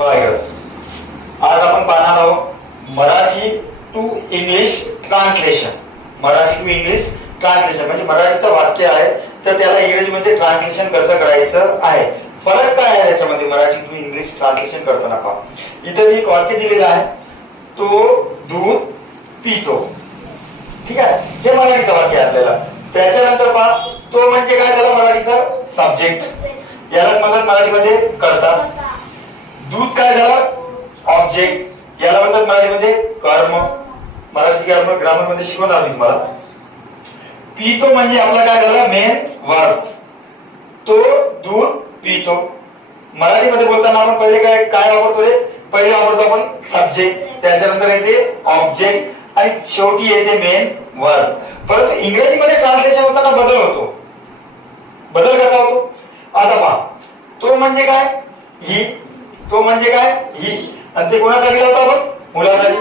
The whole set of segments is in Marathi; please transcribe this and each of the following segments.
आज आपण पाहणार आहोत Marathi to English translation. Marathi to English translation म्हणजे मराठीचं वाक्य आहे तर त्याला इंग्रजीमध्ये ट्रान्सलेशन कसं करायचं आहे. फरक काय आहे त्याच्यामध्ये मराठी टू इंग्लिश ट्रान्सलेशन करताना पहा. इथे मी एक वाक्य दिलेलं आहे, तो दूध पितो. ठीक आहे, हे मराठीचं वाक्य आहे आपल्याला. त्याच्यानंतर पहा, तो म्हणजे काय झाला मराठीचा सब्जेक्ट, यालाच म्हणतात मराठीमध्ये कर्ता. दूध काय झालं ऑब्जेक्ट, याला म्हणतात मराठीमध्ये कर्म. मराठी ग्रामर मध्ये शिकवणार मी तुम्हाला. पितो म्हणजे आपला काय झाला मेन वर्ब, तो दूध पितो. मराठीमध्ये बोलताना आपण पहिले काय वापरतो रे, पहिले वापरतो आपण सब्जेक्ट, त्याच्यानंतर येते ऑब्जेक्ट आणि शेवटी येते मेन वर्ब. परंतु इंग्रजीमध्ये ट्रान्सलेशन होताना बदल होतो. बदल कसा होतो आता पहा. तो म्हणजे काय ही, तो म्हणजे काय ही, आणि ते कोणासाठी लावतो आपण मुलासाठी.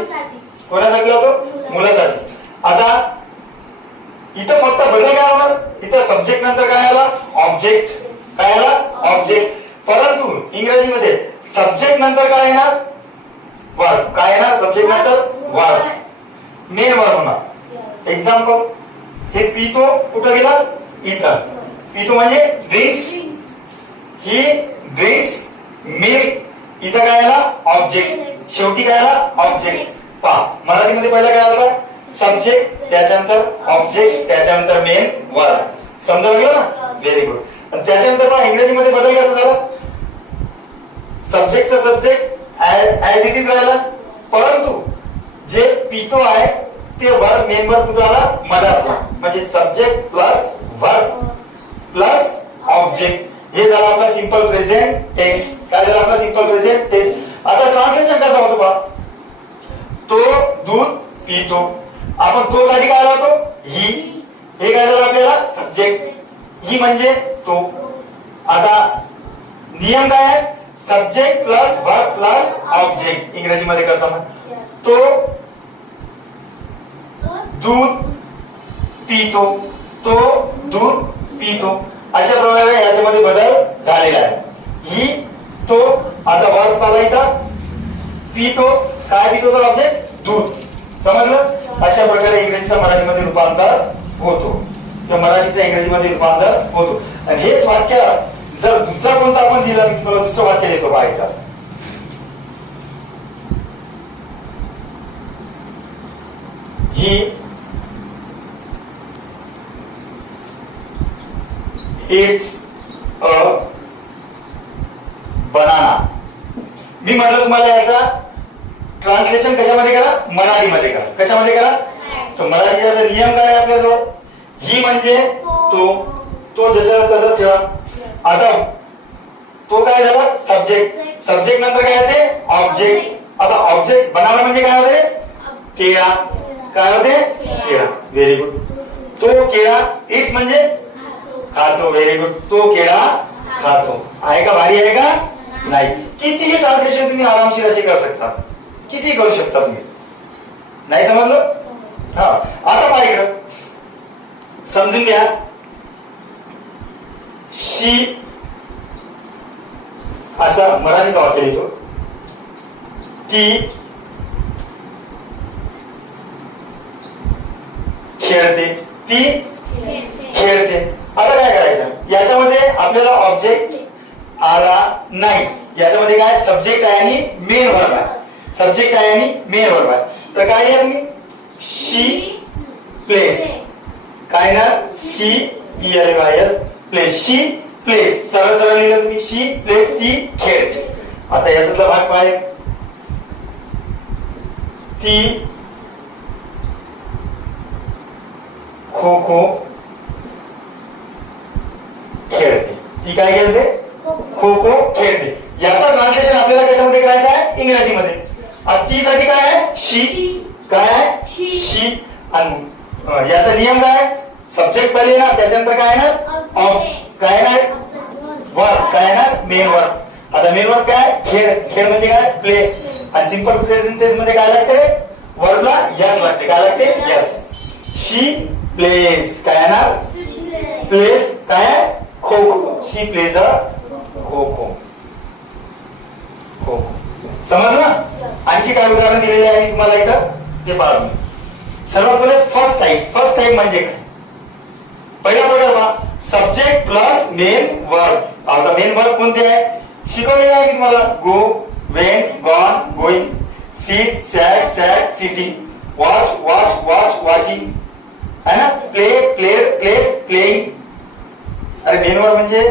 कोणासाठी लावतो मुलासाठी. आता इथं फक्त बदल काय होणार, इथं सब्जेक्ट नंतर काय आला ऑब्जेक्ट, काय आला ऑब्जेक्ट. परंतु इंग्रजीमध्ये सब्जेक्ट नंतर काय येणार वर्ब, काय येणार सब्जेक्ट नंतर वर्ब, मेन वर्ब होणार. एक्झाम्पल, हे पितो कुठं गेला इथं. पितो म्हणजे ड्रिंक्स, ही ड्रिंक्स मिल्क, इथं काय आला ऑब्जेक्ट, शेवटी काय आला ऑब्जेक्ट. पहा मराठीमध्ये पहिला काय आला सब्जेक्ट, त्याच्यानंतर ऑब्जेक्ट, त्याच्यानंतर मेन वर्ब. समजा लागलं ना, व्हेरी गुड. आणि त्याच्यानंतर पहा इंग्रजीमध्ये बदल कसा झाला, सब्जेक्टचा सब्जेक्ट ऍज इट इज राहिला, परंतु जे पितो आहे ते वर्ब मेन वर्ब कुठं आला मधातला, म्हणजे subject plus verb plus object. हे झालं आपला सिंपल प्रेझेंट टेन्स. काय झालं आपला सिंपल प्रेझेंट टेन्स. आता ट्रान्सलेशन कसं होतं पहा, तो दूध पितो, आपण तो साठी काय लावतो ही, हे काय झालं आपल्याला सब्जेक्ट, ही म्हणजे तो. आता नियम काय आहे, subject plus verb plus object इंग्रजीमध्ये करताना. तो दूध पितो, तो दूध पितो, अशा प्रकारे याच्यामध्ये बदल झालेला आहे. ही तो, आता वर्ब आला इथं, पितो काय पितो तर ऑब्जेक्ट दूध. समजलं. अशा प्रकारे इंग्रजीचा मराठीमध्ये रूपांतर होतो किंवा मराठीचा इंग्रजीमध्ये रूपांतर होतो. आणि हेच वाक्य जर दुसरा कोणता आपण दिला, मी तुम्हाला दुसरं वाक्य देतो बघा इथं. ही इट्स अ बनाना. मी म्हटलं तुम्हाला याचा ट्रान्सलेशन कशामध्ये करा, मराठीमध्ये करा. कशामध्ये करा, तर मराठीचा नियम काय आहे आपल्याजवळ, ही म्हणजे तो, तो जसं तसंच ठेवा. आता तो काय झाला सब्जेक्ट, सब्जेक्ट नंतर काय येते ऑब्जेक्ट. आता ऑब्जेक्ट बनाना म्हणजे काय होते केळा, काय होते केळा. Very good. तो केळा, इट्स म्हणजे खातो. Very good. तो केळा खातो. आहे का, भारी आहे का नाही. कितीही ट्रान्सलेशन तुम्ही आरामशीर असे करू शकता, किती करू शकता तुम्ही. नाही समजलं. हा आता पहा इकडं समजून घ्या. शी असा मराठीचा वाक्य लिहितो, ती खेळते, ती खेळते. आता काय करायचं, याच्यामध्ये आपल्याला ऑब्जेक्ट आला नाही, याच्यामध्ये काय सब्जेक्ट आहे आणि मेन वर्ब आहे. सब्जेक्ट आहे आणि मेन वर्ब आहे. तर काय आहे तुम्ही शी प्लेस, काय ना शी PLAYS प्लेस, शी प्लेस. सरळ सरळ लिहिलं तुम्ही, शी प्लेस ती खेळते. आता याच्यातला भाग काय, ती खो खो खेळते. ती काय खेळते खो खो खेळते. याचं ट्रान्सलेशन आपल्याला कशामध्ये करायचं आहे इंग्रजीमध्ये. ती साठी काय आहे शी, काय आहे शी. आणि याचा नियम काय, सब्जेक्ट पहिले ना, त्याच्यानंतर काय ना काय ना वर्ब, काय ना मेन वर्ब. आता मेन वर्ब काय खेळ, खेळ म्हणजे काय प्ले. आणि सिंपल प्रेझेंट टेन्स मध्ये काय लागते वर्बला यस लागते, काय लागते यस. शी प्लेस, काय ना प्लेस काय kho kho. She plays a kho kho, kho kho. समजलं? आणखी काय उदाहरण दिलेले आहे मी तुम्हाला इथं ते पहा. सर्वात पहिले फर्स्ट टाईप म्हणजे काय? पहिला प्रकार पहा, सब्जेक्ट प्लस मेन वर्ब. आता मेन वर्ब कोणते आहे शिकवलेले आहे मी तुम्हाला. Go, went, gone, going, sit, sat, sat, sitting, watch, watch, watch, watching, है ना, प्ले, प्लेड, प्लेड, प्लेइंग. अरे मेन वर्ब म्हणजे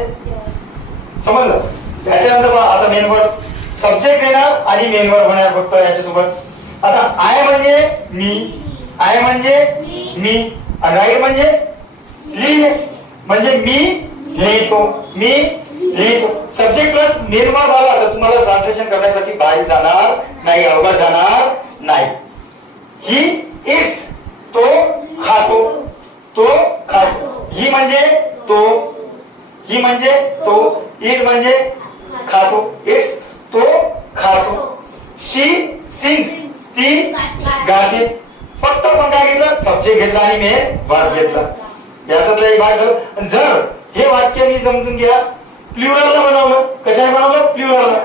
समजलं? त्याच्यानंतर आता मेन वर्ब सब्जेक्ट येणार आणि मेन वर्ब होणार फक्त याच्यासोबत. आता आय म्हणजे मी, आय म्हणजे मी, राईट म्हणजे लिहिणे, म्हणजे मी लिहितो, मी लिहितो. सब्जेक्ट प्लस मेन वर्ब आला तर तुम्हाला ट्रान्सलेशन करण्यासाठी बाहेर जाणार नाही, अवघड जाणार नाही. ही इट्स, तो खातो, तो खातो. ही म्हणजे तो, ही म्हणजे तो, इट म्हणजे खातो, इट्स तो खातो. शी सिंग्स, ती गाते. फक्त आपण काय घेतलं, सब्जेक्ट घेतला आणि मेन वर्ब घेतला. याच्यातलं एक भाग झालं. जर हे वाक्य मी समजून घ्या प्लुरलला बनवलं, कशाने बनवलं, प्लुरलला.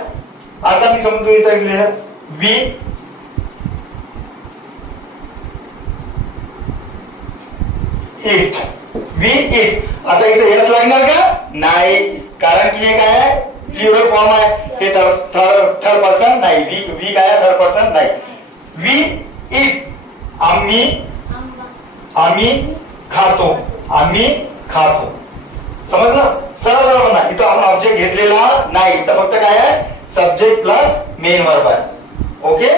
आता मी समजून इथं लिहिलं वी इट, वी इट. आता इथं यस लागणार का नाही, कारण की हे काय आहे प्लुरल फॉर्म आहे, ते थर्ड पर्सन नाही. वी काय थर्ड पर्सन नाही. वी इट, आम्ही, आम्ही खातो, आम्ही खातो. समजलं? सरळ सरळ म्हणा. इथं आपण ऑब्जेक्ट घेतलेला नाही, तर फक्त काय आहे सब्जेक्ट प्लस मेन वर्ब आहे. ओके.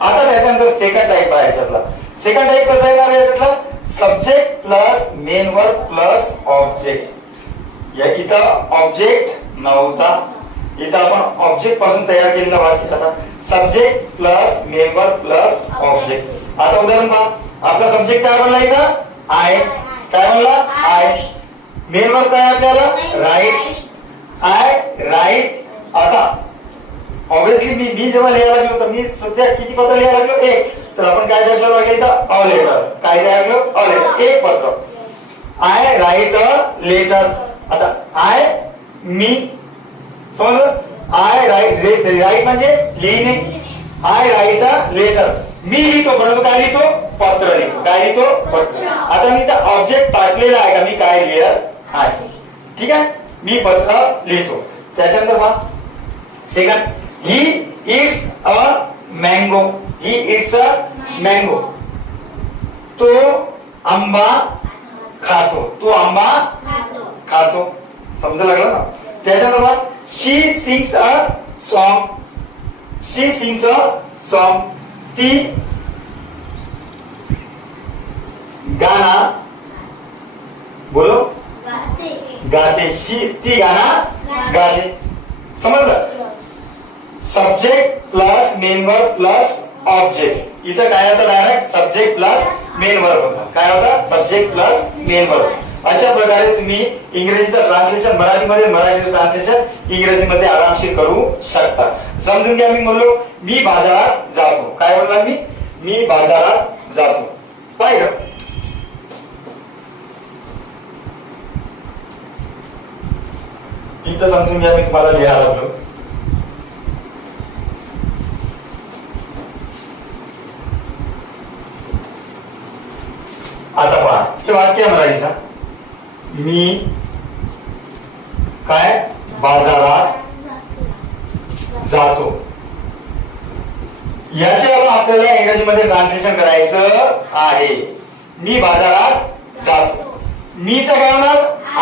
आता त्याच्यानंतर सेकंड टाईप आहे याच्यातला. सेकंड टाईप कसा येणार याच्यातला, subject plus main verb plus object. इथं ऑब्जेक्ट नव्हता, इथं आपण ऑब्जेक्ट पासून तयार केलेला वाक्य. आता subject plus main verb plus object. आता उदाहरण पहा, आपला सब्जेक्ट काय बनला इथं आय, काय बनला आय. मेन वर्ब काय आपल्याला राईट, आय राईट. आता ऑब्विसली मी जेव्हा लिहायला लागलो तर मी सध्या किती पत्र लिहायला लागलो, एक. तर आपण काय दर्शवलं लागेल इथं अ लेटर, काय लिहायला लागलो अ लेटर, एक पत्र. I write a letter. आता आय मी, समजलं? आय राईट, राईट म्हणजे लिहिणे, आय राईट अ लेटर. मी लिहितो, परंतु काय लिहितो, पत्र लिहितो. काय लिहितो, पत्र. आता मी तर ऑब्जेक्ट टाकलेला आहे का, मी काय लिहित आहे, ठीक आहे, मी पत्र लिहितो. त्याच्यानंतर पहा second, he it's a mango, he it's a mango. तो आंबा खातो, तो आंबा खातो. समजायला लागलं ना? त्याच्यानंतर she sings a song, she sings a song. ती गाना, बोलो गाते, ती गाना गाते. समजलं? Subject plus main verb plus object. इथं काय होतं, direct subject plus main verb होता. काय होता, सब्जेक्ट प्लस मेन वर्ब. अशा प्रकारे तुम्ही इंग्रजीचं ट्रान्सलेशन मराठीमध्ये, मराठीचं ट्रान्सलेशन इंग्रजीमध्ये आरामशीर करू शकता. समजून घ्या, मी म्हणलो मी बाजारात जातो. काय बोलला मी बाजारात जातो. पाहिलं? इथं समजून घ्या, मी तुम्हाला लिहायला लागलो. आता पहा, हे वाक्य आहे मराठीचा. मी काय बाजारात जातो. याच्यावर आपल्याला इंग्रजीमध्ये ट्रान्सलेशन करायचं आहे. मी बाजारात जातो. मी सगळ्यांना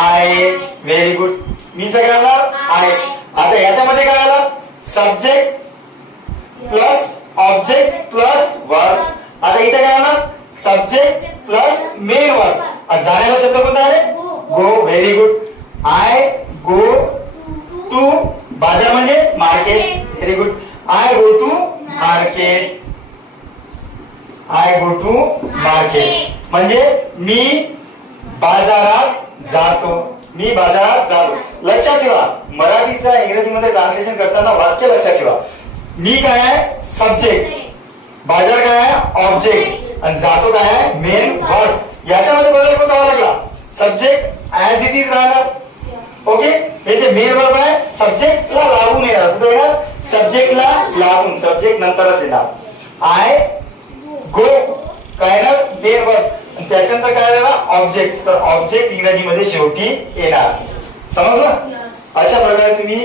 आहे, व्हेरी गुड. मी सगळ्यांना आहे. आता याच्यामध्ये काय आलं, subject plus object plus verb. आता इथे काय आलं, सब्जेक्ट प्लस मेन वर्ब. जाण्याचा शब्द कोणता आहे, go, very good. I go to, बाजार म्हणजे market, very good. I go to market, I go to market म्हणजे मी बाजारात जातो, मी बाजारात जातो. लक्षात ठेवा, मराठीचा इंग्रजीमध्ये ट्रान्सलेशन करताना वाक्य लक्षात ठेवा. मी काय आहे, सब्जेक्ट, बाजार काय आहे, ऑब्जेक्ट, आणि जातो काय आहे, मेन वर्ब. याच्यामध्ये बदल कोणता व्हावा लागला, सब्जेक्ट ऍज इट इज राहणार. ओके, हे जे मेन वर्ब आहे सब्जेक्टला लागून येणार, कुठे येणार, सब्जेक्टला लागून, सब्जेक्ट नंतरच येणार. आय गो काय ना देर वर, त्याच्यानंतर काय येणार ऑब्जेक्ट, तर ऑब्जेक्ट इंग्रजीमध्ये शेवटी येणार. समजलं? अशा प्रकारे तुम्ही